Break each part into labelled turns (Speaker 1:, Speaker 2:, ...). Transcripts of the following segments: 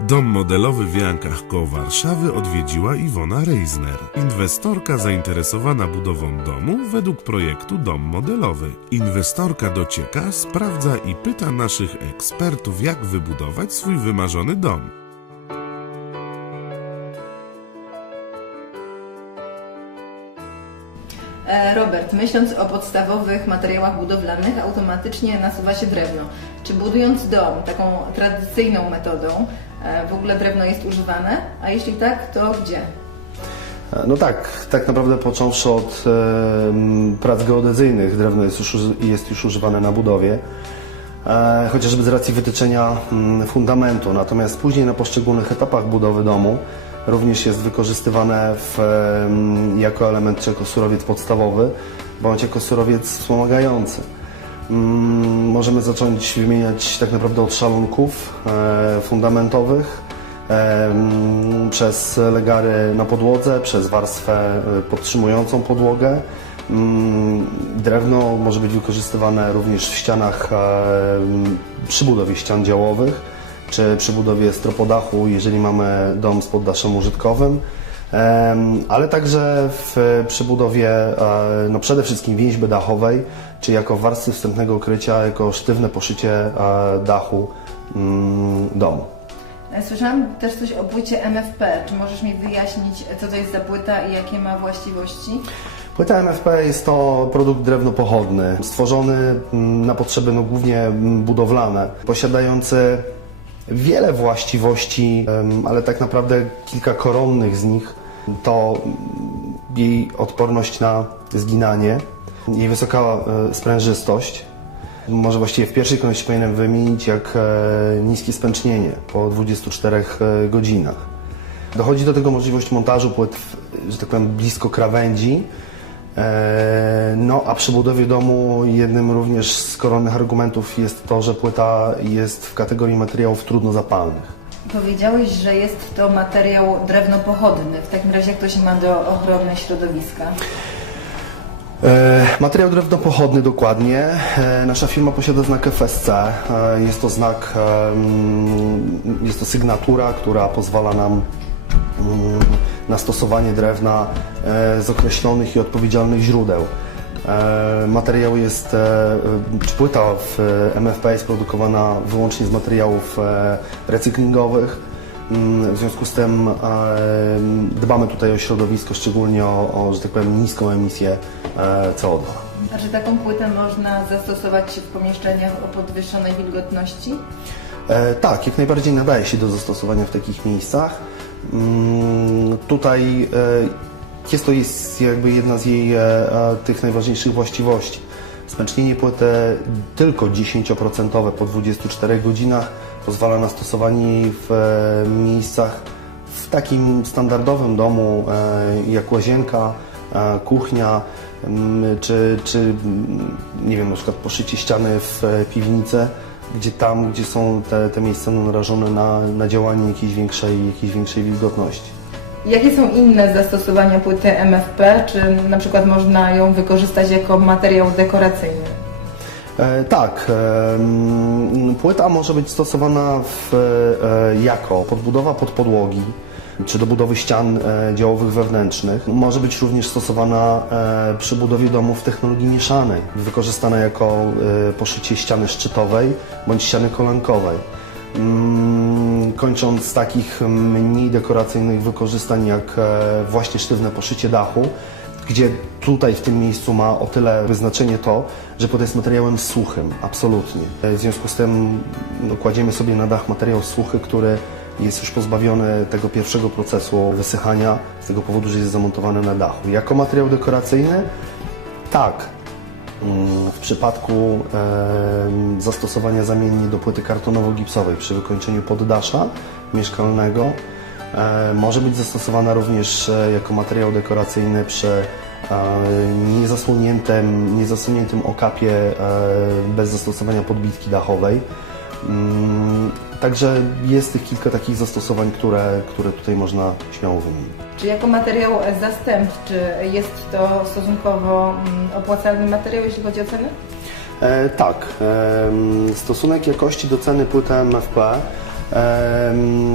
Speaker 1: Dom modelowy w Jankach koło Warszawy odwiedziła Iwona Reisner, inwestorka zainteresowana budową domu według projektu Dom Modelowy. Inwestorka docieka, sprawdza i pyta naszych ekspertów, jak wybudować swój wymarzony dom.
Speaker 2: E, Robert, myśląc o podstawowych materiałach budowlanych, automatycznie nasuwa się drewno. Czy budując dom taką tradycyjną metodą, w ogóle drewno jest używane? A jeśli tak, to gdzie?
Speaker 3: No tak, tak naprawdę począwszy od e, prac geodezyjnych drewno jest już, jest już używane na budowie, e, chociażby z racji wytyczenia mm, fundamentu. Natomiast później na poszczególnych etapach budowy domu również jest wykorzystywane w, jako element czy jako surowiec podstawowy bądź jako surowiec wspomagający. Mm, Możemy zacząć wymieniać tak naprawdę od szalunków e, fundamentowych, em, przez legary na podłodze, przez warstwę e, podtrzymującą podłogę. Mm, Drewno może być wykorzystywane również w ścianach przy budowie ścian działowych, czy przy budowie stropodachu, jeżeli mamy dom z poddaszem użytkowym. Ale także w przebudowie e, no przede wszystkim więźby dachowej, czy jako warstwy wstępnego krycia, jako sztywne poszycie e, dachu mm, domu.
Speaker 2: E, Słyszałam też coś o płycie MFP. Czy możesz mi wyjaśnić, co to jest za płyta i jakie ma właściwości?
Speaker 3: Płyta MFP jest to produkt drewnopochodny, stworzony mm, na potrzeby no, głównie mm, budowlane, posiadający wiele właściwości, ale tak naprawdę kilka koronnych z nich to jej odporność na zginanie, jej wysoka e, sprężystość. Może właściwie w pierwszej kolejności powinienem wymienić jak e, niskie spęcznienie po 24 e, godzinach. Dochodzi do tego możliwość montażu płyt, że tak powiem, blisko krawędzi. E, No, a przy budowie domu jednym również z koronnych argumentów jest to, że płyta jest w kategorii materiałów trudno zapalnych.
Speaker 2: Powiedziałeś, że jest to materiał drewnopochodny. W takim razie jak to się ma do ochrony środowiska?
Speaker 3: E, Materiał drewnopochodny dokładnie. E, Nasza firma posiada znak FSC. E, Jest to znak, jest to sygnatura, która pozwala nam na stosowanie drewna e, z określonych i odpowiedzialnych źródeł. E, Materiał jest, e, czy płyta w MFP jest produkowana wyłącznie z materiałów recyklingowych. Mm, W związku z tym dbamy tutaj o środowisko, szczególnie o, o że tak powiem, niską emisję e, CO2.
Speaker 2: A czy taką płytę można zastosować w pomieszczeniach o podwyższonej wilgotności?
Speaker 3: Tak, jak najbardziej nadaje się do zastosowania w takich miejscach. Mm, tutaj e, jest to jest jakby jedna z jej e, e, tych najważniejszych właściwości. Spęcznienie płyty tylko 10% po 24 godzinach pozwala na stosowanie w miejscach w takim standardowym domu jak łazienka, kuchnia, mm, czy, czy mm, nie wiem, na przykład poszycie ściany w piwnicy, gdzie tam, gdzie są te, te miejsca narażone na, na działanie jakiejś większej, jakiejś większej wilgotności.
Speaker 2: Jakie są inne zastosowania płyty MFP? Czy na przykład można ją wykorzystać jako materiał dekoracyjny?
Speaker 3: E, tak, e, płyta może być stosowana w, e, jako podbudowa pod podłogi, czy do budowy ścian e, działowych wewnętrznych. Może być również stosowana e, przy budowie domów w technologii mieszanej, wykorzystana jako e, poszycie ściany szczytowej bądź ściany kolankowej. Mm, Kończąc z takich mniej dekoracyjnych wykorzystań jak właśnie sztywne poszycie dachu, gdzie tutaj w tym miejscu ma o tyle znaczenie to, że płyta jest materiałem suchym, absolutnie. W związku z tym no, kładziemy sobie na dach materiał suchy, który jest już pozbawiony tego pierwszego procesu wysychania z tego powodu, że jest zamontowany na dachu. Jako materiał dekoracyjny tak, Mm, w przypadku zastosowania zamiennie do płyty kartonowo-gipsowej przy wykończeniu poddasza mieszkalnego może być zastosowana również e, jako materiał dekoracyjny przy niezasłoniętym, niezasłoniętym okapie e, bez zastosowania podbitki dachowej. Mm, Także jest tych kilka takich zastosowań, które, które tutaj można śmiało wymienić.
Speaker 2: Czy jako materiał zastępczy jest to stosunkowo mm, opłacalny materiał, jeśli chodzi o ceny?
Speaker 3: E, tak, em, stosunek jakości do ceny płyty MFP em,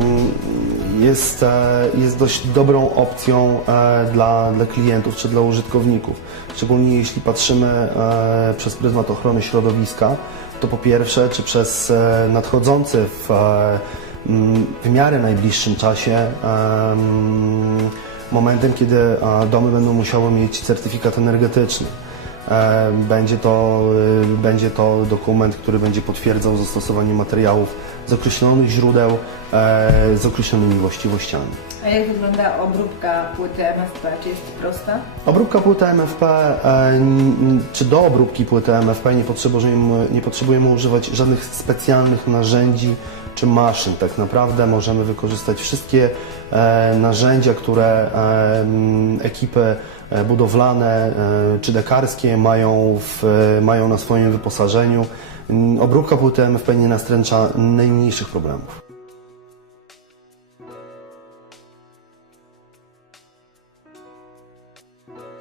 Speaker 3: jest, e, jest dość dobrą opcją e, dla, dla klientów czy dla użytkowników. Szczególnie jeśli patrzymy e, przez pryzmat ochrony środowiska, to po pierwsze, czy przez e, nadchodzący w, e, w miarę najbliższym czasie em, momentem, kiedy e, domy będą musiały mieć certyfikat energetyczny. Będzie to, będzie to dokument, który będzie potwierdzał zastosowanie materiałów z określonych źródeł, z określonymi właściwościami.
Speaker 2: A jak wygląda obróbka płyty MFP? Czy jest prosta?
Speaker 3: Obróbka płyty MFP, e, czy do obróbki płyty MFP nie potrzebujemy, nie potrzebujemy używać żadnych specjalnych narzędzi czy maszyn. Tak naprawdę możemy wykorzystać wszystkie e, narzędzia, które e, ekipy budowlane czy dekarskie mają, w, mają na swoim wyposażeniu. Obróbka płyty MFP nie nastręcza najmniejszych problemów. you